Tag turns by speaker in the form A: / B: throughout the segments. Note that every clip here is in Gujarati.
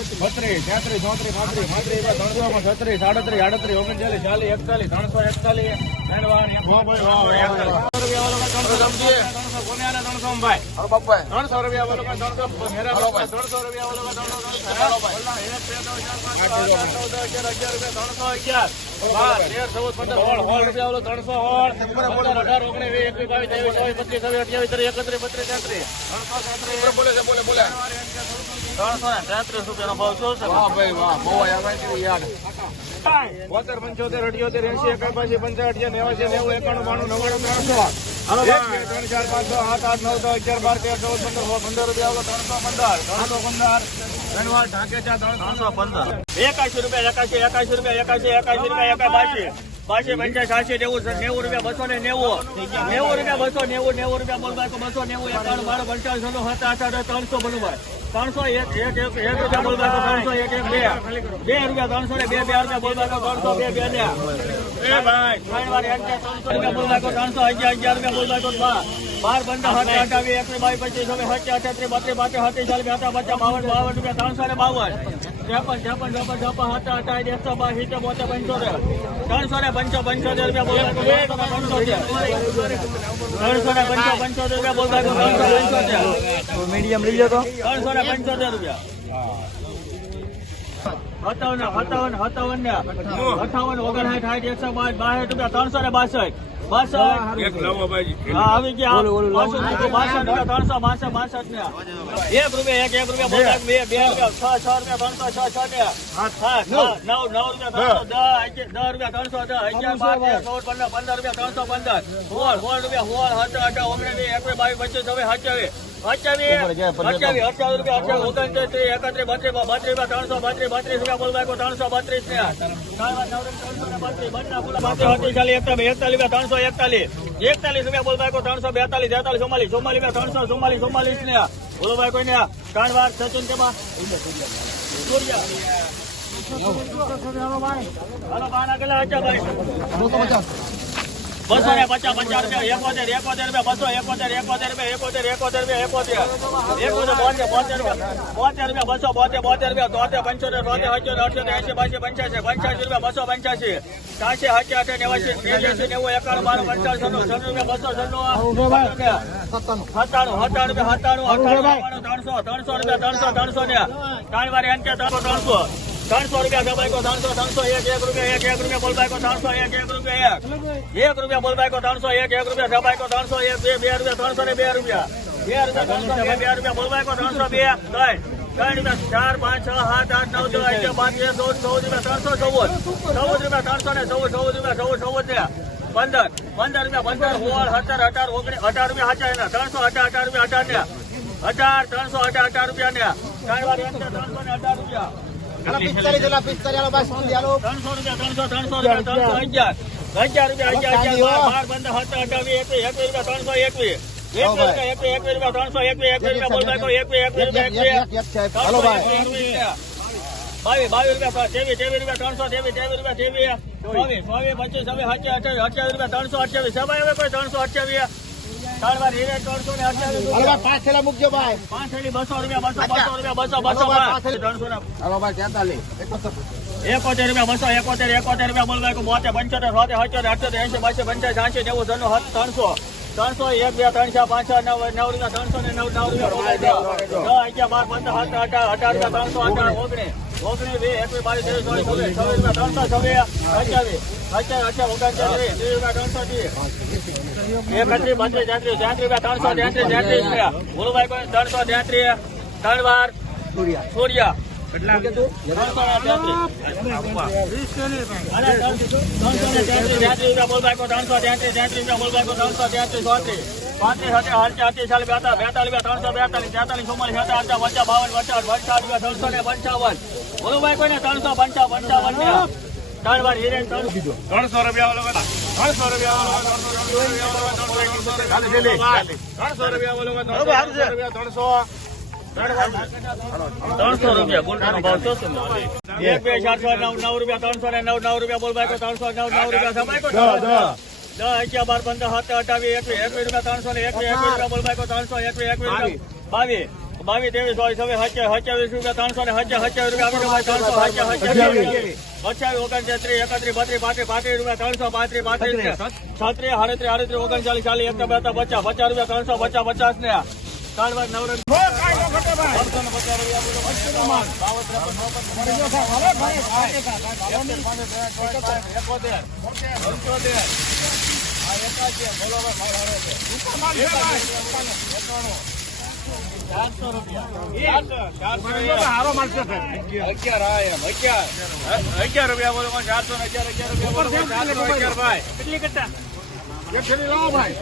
A: બત્રીસ તેત્રીસ ચોત્રીસ પાંત્રીસ પાંત્રીસ ત્રણસો છત્રીસ સાડત્રીસ આડત્રીસ ઓગણચાલીસ ચાલીસ એકતાલીસ ત્રણસો એકતાલીસ ત્રણસો રૂપિયા ત્રણસો રૂપિયા ત્રણસો પંદર અઢાર ઓગણીસ વીસ એકવીસ બાવીસ ત્રેવીસ ચોવીસ પચીસ છવ્વીસ અઠ્યાવીસ ત્રીસ એકત્રીસ બત્રીસ તેત્રીસ ત્રણસો બોલે બોલે બોલે ત્રણસો ને તેત્રીસ રૂપિયાનો ભાવ શું વાહ ભાઈ વાહ બહુ યાદ બોતેર પંચોતેર અઠ્યોતેર એસી નેવું એકાણું બાણું નવ્વાણું ત્રણ ચાર પાંચ છ આઠ દસ અગિયાર બાર તેર પંદર રૂપિયા આવો ત્રણસો પંદર ત્રણસો પંદર ધન્યવાદ ઢાકે ચા ત્રણસો પંદર એકાશી રૂપિયા એકાશી એકાશી રૂપિયા એકાશી એકાશી રૂપિયા એકા બાશી બાશી પંચાસ સાતસી નેવું નેવું રૂપિયા બસો ને નેવું નેવું રૂપિયા બસો નેવું નેવું રૂપિયા બોલવા તો બસો નેવું એકાણું બાર પંચાવન છસો સાત આઠ આઠ ત્રણસો બોલવા ત્રણસો એક એક એક એક રૂપિયા ત્રણસો એક એક બે. બે રૂપિયા ત્રણસો ને બે બે રૂપિયા બોલવા ત્રણસો બે બે ને ત્રણ વાર ત્રણસો રૂપિયા અગિયાર અગિયાર રૂપિયા બાર પંદર સાત અઠાવી એકવીસ બાવીસ પચીસ છવ્વીસ સત્યા અઠત્રીસ બત્રીસ પાંત્રીસ સત્રીસ ચાલીસ બેતા પચાસ બાવન બાવન રૂપિયા ત્રણસો ને બાવન. ત્રેપન ત્રેપન ચોપન હતા સત્તા અઠાવીસ એકસો બાર સિત્તેર બોતેર પંચોતેર. ત્રણસો ને પંચો પંચોતેર રૂપિયા બોલવા ત્રણસો ને પંચો પંચોતેર રૂપિયા બોલવા ત્રણસો પંચોતેર.
B: મીડિયમ લઈ જતો તો
A: ત્રણસો ને પંચોતેર રૂપિયા. સત્તાવન સત્તાવન સત્તાવન ને અઠાવન ઓગણસાઠ સાઠ એકસો બાર બાસઠ રૂપિયા ત્રણસો ને બાસઠ. આવી ગયા. એક રૂપિયા એક એક રૂપિયા બે. બે રૂપિયા છ છ રૂપિયા ત્રણસો છ છ નવ. નવ રૂપિયા ત્રણસો દસ દસ રૂપિયા ત્રણસો દસ અગિયાર બાર ચૌદ પંદર પંદર રૂપિયા ત્રણસો પંદર. સોળ સોળ રૂપિયા સોળ હતા અઢાર ઓગણીસ એકવીસ બાવીસ પચીસ હવે સત્યાવીસ. અઠ્યાવીસ રૂપિયા બત્રીસ રૂપિયા ત્રણસો ને એકતાલીસ એકતાલીસ. એકતાલીસ બેતાલીસ તેતાલીસ ચુમ્માલીસ ચુમ્માલીસ ત્રણસો ચુમ્માલીસ ચુમ્માલીસ ને બોલો ભાઈ કોઈને ત્રણ વાર સચિન તેમાં. હાલો બાના કેટલા હતા ભાઈ. બસો ને પચાસ પચાસ રૂપિયા એકોતેર એકોતેર રૂપિયા બસો એકોતેર એકોતેર રૂપિયા એકોતેર એકોતેર રૂપિયા એકોતેર. એકોતેર બોતેર બોતેર રૂપિયા બોતેર રૂપિયા બસો બોતેર બોતેર રૂપિયા તોતેર પંચોતેર બોતેર અઠ્યોતેર અઠ્યોતર એસી બાસી પંચ્યાસી પંચ્યાસી રૂપિયા બસો પંચ્યાસી. ત્યાંસી હાથી આઠે નેવાસી નેવ્યાસી નેવું એકાણું બાર પંચાસ છન્નું છન્નું રૂપિયા બસો રૂપિયા સત્તાણું સત્તાણું રૂપિયા સત્તાણું અઠાણું ત્રણસો ત્રણસો રૂપિયા ત્રણસો ત્રણસો ને. ત્રણ વાર એમ કે ત્રણસો ત્રણસો. ત્રણસો રૂપિયા દબાઈ કો ત્રણસો ત્રણસો એક એક રૂપિયા એક એક રૂપિયા બોલબાઈ કો ત્રણસો એક એક રૂપિયા એક એક રૂપિયા બોલબાઈ કો ત્રણસો એક એક રૂપિયા દબાઈ કો ત્રણસો એક બે બે રૂપિયા ત્રણસો ને બે રૂપિયા બે રૂપિયા ત્રણસો બે બે રૂપિયા બોલબાઈ કો ત્રણસો બે ત્રણ ત્રણ રૂપિયા ચાર પાંચ છ સાત આઠ નવ દસ અગિયાર બાર તેર ચૌદ ચૌદ રૂપિયા ત્રણસો ચૌદ ચૌદ રૂપિયા ત્રણસો ને ચૌદ ચૌદ રૂપિયા ચૌદ ચૌદ ને પંદર પંદર રૂપિયા પંદર સોળ સત્તર અઢાર ઓગણીસ અઢાર રૂપિયા હાચા એના ત્રણસો અઢાર અઢાર રૂપિયા અઢાર ને અઢાર ત્રણસો અઢાર અઢાર રૂપિયા ને ત્રણ વાર એમ કે ત્રણસો ને અઢાર રૂપિયા બાવીસ બાવીસ રૂપિયા. ત્રેવીસ ત્રેવીસ રૂપિયા ત્રણસો ત્રેવીસ ત્રેવીસ રૂપિયા ત્રેવીસ. ચોવીસ ચોવીસ પચીસ છવ્વીસ અઠ્યાવીસ અઠ્યાવીસ રૂપિયા ત્રણસો અઠ્યાવીસ સભાઈ હવે કોઈ ત્રણસો અઠ્યાવીસ.
B: પાંચ થેલા મૂકજો ભાઈ.
A: પાંચ થેલી બસો રૂપિયા બસો બસો રૂપિયા બસો બસો ને
B: હાલો ભાઈ તેતાલીસ.
A: એકોતેર. રૂપિયા બસો એકોતેર એકોતેર રૂપિયા બોલવા બોતેર પંચોતેર સોતેર અઠ્યોતેર અઠ્યોતેર એસી બસો પંચાસી સાંસી નેવું ત્રણસો. ત્રણસો એક બે ત્રણ ચાર પાંચ છ નવ નવ રૂપિયા ત્રણસો ને નવ નવ રૂપિયા. અગિયાર બાર પંદર સત્તર અઢાર અઢાર રૂપિયા ત્રણસો અઢાર ઓગણીસ. ઓગણીસ વીસ એકવીસ બાવીસ ત્રેવીસ ચોવીસ છવ્વીસ છવ્વીસ ત્રણસો છવ્વીસ અઠ્યાવીસ અઠ્યાવીસ અઠ્યાવીસ ઓગણચાલીસ ત્રીસ ત્રણસો ત્રીસ એકત્રીસ બત્રીસ તેત્રીસ તેત્રીસ ત્રણસો તેત્રીસ તેત્રીસ ગુરુભાઈ ત્રણસો તેત્રીસ ત્રણ વાર સૂર્યા ત્રણસો બેતાલીસ ત્રણસો બેતાલીસ તેતાલીસ ચુમ્માલીસ હતા હતા પંચા બાવન પચાસ પંચાવન ત્રણસો ને પંચાવન બોલુભાઈ કોઈને ત્રણસો ત્રણ વાર હિરેન ત્રણ ત્રણસો રૂપિયા ત્રણસો ત્રણસો ત્રણસો શું એક બે ચારસો નવ નવ રૂપિયા ત્રણસો ને નવ નવ રૂપિયા બોલ બાઈકો ત્રણસો નવ નવ રૂપિયા સમાય કો દસ અગિયાર બાર પંદર સત્તર અઠાવીસ એકવીસ એકવીસ રૂપિયા ત્રણસો ને એકવીસ એકવીસ રૂપિયા બોલ બાઈકો ત્રણસો એકવીસ એકવીસ રૂપિયા. બાવીસ.
C: બાવીસ ત્રેવીસ ચોવીસ હવે સત્યાવીસ રૂપિયા ત્રણસો ને સત્યાવીસ રૂપિયા ત્રણસો સત્યાવીસ અઠ્યાવીસ ઓગણત્રીસ ત્રીસ એકત્રીસ બત્રીસ પાંત્રીસ પાંત્રીસ રૂપિયા ત્રણસો પાંત્રીસ પાંત્રીસ છત્રીસ સાડત્રીસ આડત્રીસ ઓગણચાલીસ ચાલીસ એકતા બેતા પચાસ પચાસ રૂપિયા ત્રણસો પચાસ પચાસ ને ત્રણ વાર નવરંગ બોલો. ભાઈ એકાણું, ચારસો રૂપિયા. અગિયાર હા એમ અગિયાર. અગિયાર રૂપિયા બોલો ચારસો ને અગિયાર અગિયાર રૂપિયા ચારસો અગિયાર ભાઈ. કેટલી કટ્ટા? એક છેલ્લી લાવો ભાઈ.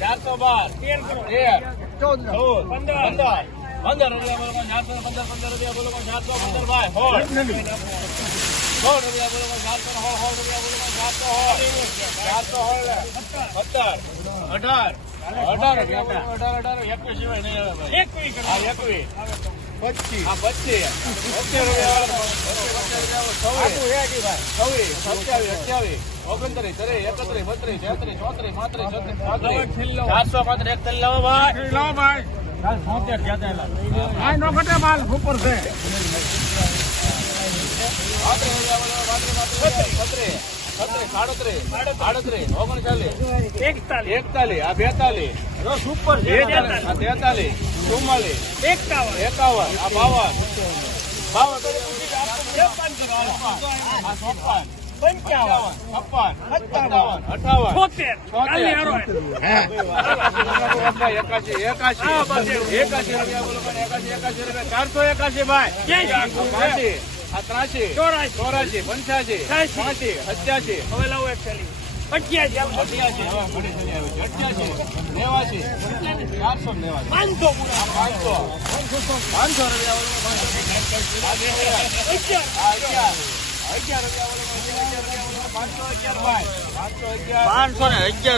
C: ચારસો બાર. તેર ચૌદ પંદર. પંદર. પંદર રૂપિયા બોલો ચારસો પંદર પંદર રૂપિયા બોલો ચારસો પંદર ભાઈ. સોળ રૂપિયા બોલો ચારસો રૂપિયા બોલો સત્તર. અઢાર. અઢાર અઢાર અઢાર. એકવીસ સિવાય નહીં આવે ભાઈ. હા એકવીસ પચીસ. હા પચીસ. ઓકે રૂપિયા છવ્વીસ. છવ્વીસ સત્યાવીસ અઠ્યાવીસ ઓગણત્રીસ ત્રીસ એકત્રીસ બત્રીસ તેત્રીસ ચોત્રીસ પાંત્રીસ છત્રીસ પાંત્રીસ. ચારસો પાંત્રીસ એક તલ લાવો ભાઈ. લાવો ભાઈ. લાવો નો ઘટે માલ ઉપર છે. એકતાલીસ આ બેતાલીસ સુપર તેતાલીસ ચુમ્માલીસ એકાવન એકાવન આ બાવન બાવન આ ચોપન પંચાવન છપ્પન સત્તાવન અઠાવન છોતેર. એકાશી. એકાશી એકાશી રૂપિયા બોલો એકાશી એકાશી રૂપિયા. ચારસો એકાશી ભાઈ. ત્રાસી ત્રાસી ચોરાશી પંચ્યાસી છ્યાસી. સત્યાસી. હવે લાવો એક અઠ્યાસી અઠ્યાસી હવે ઘણી ચલી આવી છે. અઠ્યાસી નેવાસી ચારસો નેવાસી. પાંચસો આ અગિયાર.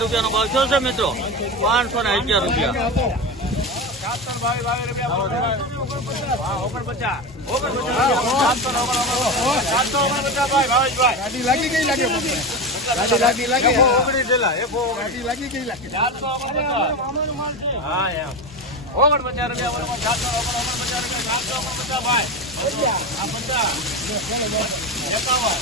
C: રૂપિયા
A: ને ભાવ થયો છે મિત્રો. પાંચસો ને અગિયાર રૂપિયા.
C: ભાઈ ભાવેશભાઈ
D: ગાડી લાગી ગઈ લાગે
C: હા, એમ. ઓગણપચાસ રૂપિયા ઓગણ પચાસ રૂપિયા ચારસો ઓગણપચાસ ભાઈ. આ પચાસ એકાવન.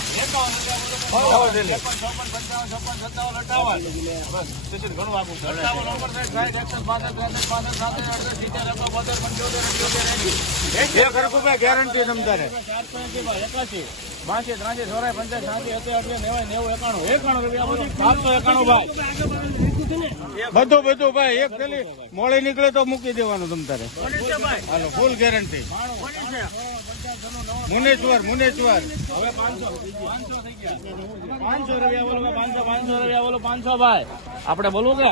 D: ગેરંટી તમતારે
C: બાસી ત્રાસી ચોરાય પંચાસ સાસી એસી અઠવી નેવાય નેવું એકાણું. એકાણું રૂપિયા સાતસો એકાણું ભાઈ.
D: બધું બધું ભાઈ એક થેલી મોડે નીકળે તો મૂકી દેવાનું તમતારે હાલો ફૂલ ગેરંટી મુનેશ્વર મુનેશ્વર.
C: હવે પાંચસો પાંચસો પાંચસો રૂપિયા બોલો પાંચસો પાંચસો રૂપિયા બોલો પાંચસો ભાઈ. આપણે બોલવું કે?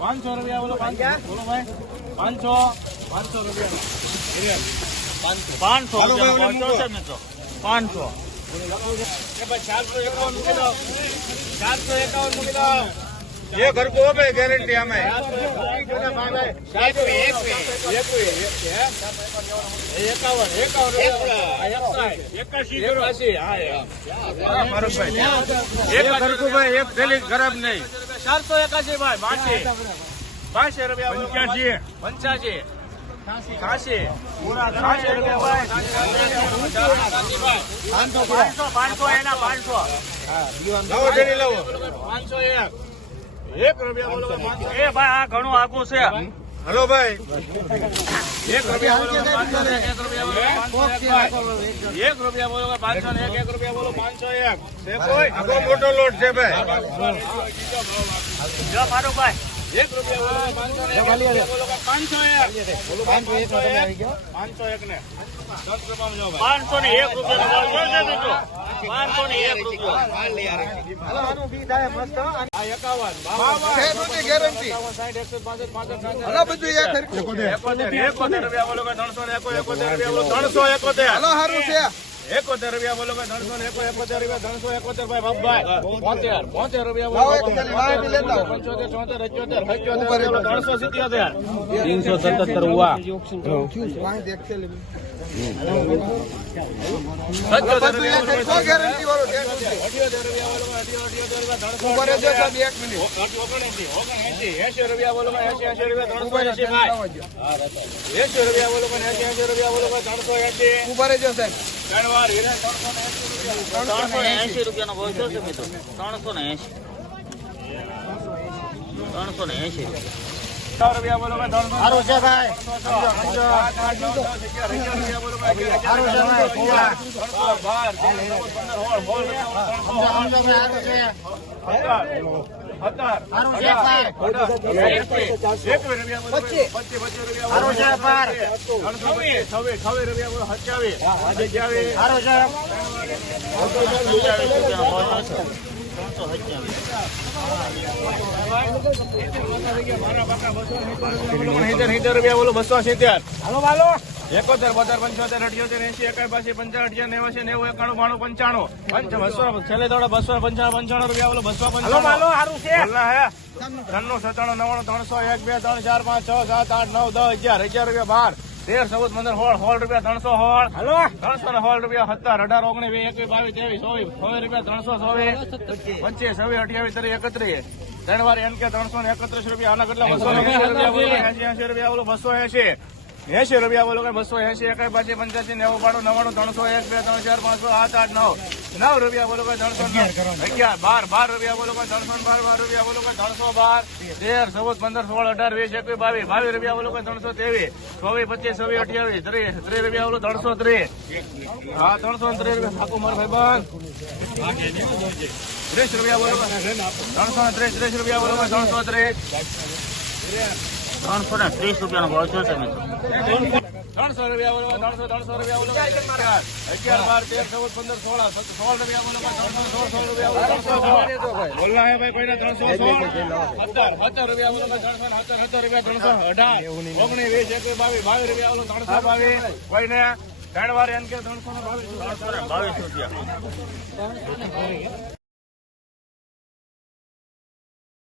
C: પાંચસો રૂપિયા બોલો પાંચસો. બોલો ભાઈ. પાંચસો પાંચસો રૂપિયા.
A: પાંચસો. પાંચસો
C: ભાઈ ચારસો એકાવન મૂકી દો. ચારસો એકાવન મૂકી દો.
D: એ घर को पे ગેરંટી અમે.
C: એકાવન એકાવન
D: એક થેલી ખરાબ નહીં.
C: ચારસો એકાશી ભાઈ બાસી બાસી રૂપિયા બોલો. પંચ્યાસી છ્યાસી છ્યાસી રૂપિયા ભાઈ.
A: પાંચસો પાંચસો. એના પાંચસો.
C: પાંચસો એક. એક રૂપિયા
A: એ ભાઈ આ ઘણું આગું છે.
D: હલો ભાઈ.
C: એક રૂપિયા બોલો એક રૂપિયા બોલો પાંચસો એક એક રૂપિયા બોલો પાંચસો એક એક રૂપિયા બોલો પાંચસો એક. છે
D: મોટો લોટ છે ભાઈ.
A: જો મારું ભાઈ.
C: એક રૂપિયા બોલો પાંચસો એક. પાંચસો એક ને.
A: પાંચસો ને એક રૂપિયા
C: ત્રણસો એકો એકોતેર ત્રણસો એકોતેર
D: હલો હારું છે.
C: એકોતેર રૂપિયા બોલો ભાઈ ત્રણસો ને એકોતેર રૂપિયા ત્રણસો એકોતેર ભાઈ બાપભાઈ બોતેર બોતેર રૂપિયા બોલો પંચોતેર ચોતેર ત્રણસો સિત્યોતેર.
D: તીનસો સત્તર
C: બોલો બોલો ત્રણસો એંસી રૂપિયા બોલો ભાઈ એંસી એંસી રૂપિયા ત્રણસો ને ભાઈ એંસી ભાઈ. એંસી એંસી ભાઈ. એંસી ત્રણ એંસી
A: રૂપિયાનો ભાવ થયો છે મિત્રો ત્રણસો ને એંશી ત્રણસો ને એંશી
C: સો રૂપિયા રૂપિયા બોલો ત્રણસો સત્તર, અઢાર, એકવીસ,
A: છે
C: એકોતેર બોતેર પંચોતેર અઠ્યોતેર એસી એકાઈ પંચાવન અઠ્યાસી નેવાસી નેવું એકાણું બાણું પંચાણું. પંચ બસો છેલ્લે દોડે બસો પંચાણું પંચાણું રૂપિયા બોલો બસો પંચાણું. હે. સત્તાણું નવ્વાણું ત્રણસો એક બે ત્રણ ચાર પાંચ છ સાત આઠ નવ દસ અગિયાર અગિયાર રૂપિયા બાર. તેર ચૌદ પંદર હોળ હોળ રૂપિયા ત્રણસો સોળ. ત્રણસો ને હોળ રૂપિયા સત્તર અઢાર ઓગણીસ વીસ એકવીસ બાવીસ ત્રેવીસ ચોવીસ ચોવીસ રૂપિયા ત્રણસો ચોવીસ પચીસ છવ્વીસ અઠ્યાવીસ ત્રીસ એકત્રીસ. ત્રણ વાર એમ કે ત્રણસો ને એકત્રીસ રૂપિયા. આના કેટલા બસો રૂપિયા બોલો એસી એસી રૂપિયા બોલો બસો એસી એસી રૂપિયા બોલો કે બસો એસી એક બાસી પંચ્યાસી નેવું બાણું નવાણું ત્રણસો એક બે ત્રણ ચાર પાંચસો આઠ આઠ નવ. નવ રૂપિયા બોલો કે ત્રણસો અગિયાર બાર બાર રૂપિયા બોલો કે ત્રણસો બાર બાર રૂપિયા બોલો કે ત્રણસો બાર. તેર ચૌદ પંદર સોળ અઢાર વીસ એકવીસ બાવીસ બાવીસ રૂપિયા બોલો કે ત્રણસો ત્રેવીસ. ચોવીસ પચીસ છવ્વીસ અઠ્યાવીસ ત્રીસ ત્રીસ રૂપિયા બોલો ત્રણસો ત્રીસ. હા ત્રણસો ત્રીસ રૂપિયા થાકું મારા ભાઈ ત્રીસ રૂપિયા બોલો ત્રણસો ત્રીસ ત્રીસ રૂપિયા બોલો ત્રણસો ત્રીસ.
A: ત્રણસો ને ત્રીસ રૂપિયાનો ભાવ થયો મિત્રો.
C: ત્રણસો રૂપિયા બોલો ત્રણસો ત્રણસો રૂપિયા બોલો. અગિયાર બાર તેર ચૌદ પંદર સોળ સોળ રૂપિયા બોલો ત્રણસો સોળ સોળ રૂપિયા ત્રણસો સોળ. બોલના હે ભાઈ કોઈને ત્રણસો સોળ. સત્તર સત્તર રૂપિયા બોલો ત્રણસો સત્તર સત્તર રૂપિયા ત્રણસો અઢાર. ઓગણીસ વીસ એકવીસ બાવીસ બાવીસ રૂપિયા બોલો ત્રણસો બાવીસ. કોઈને ત્રણ વાર એમ કે ત્રણસો ને બાવીસ.
A: ત્રણસો ને બાવીસ રૂપિયા.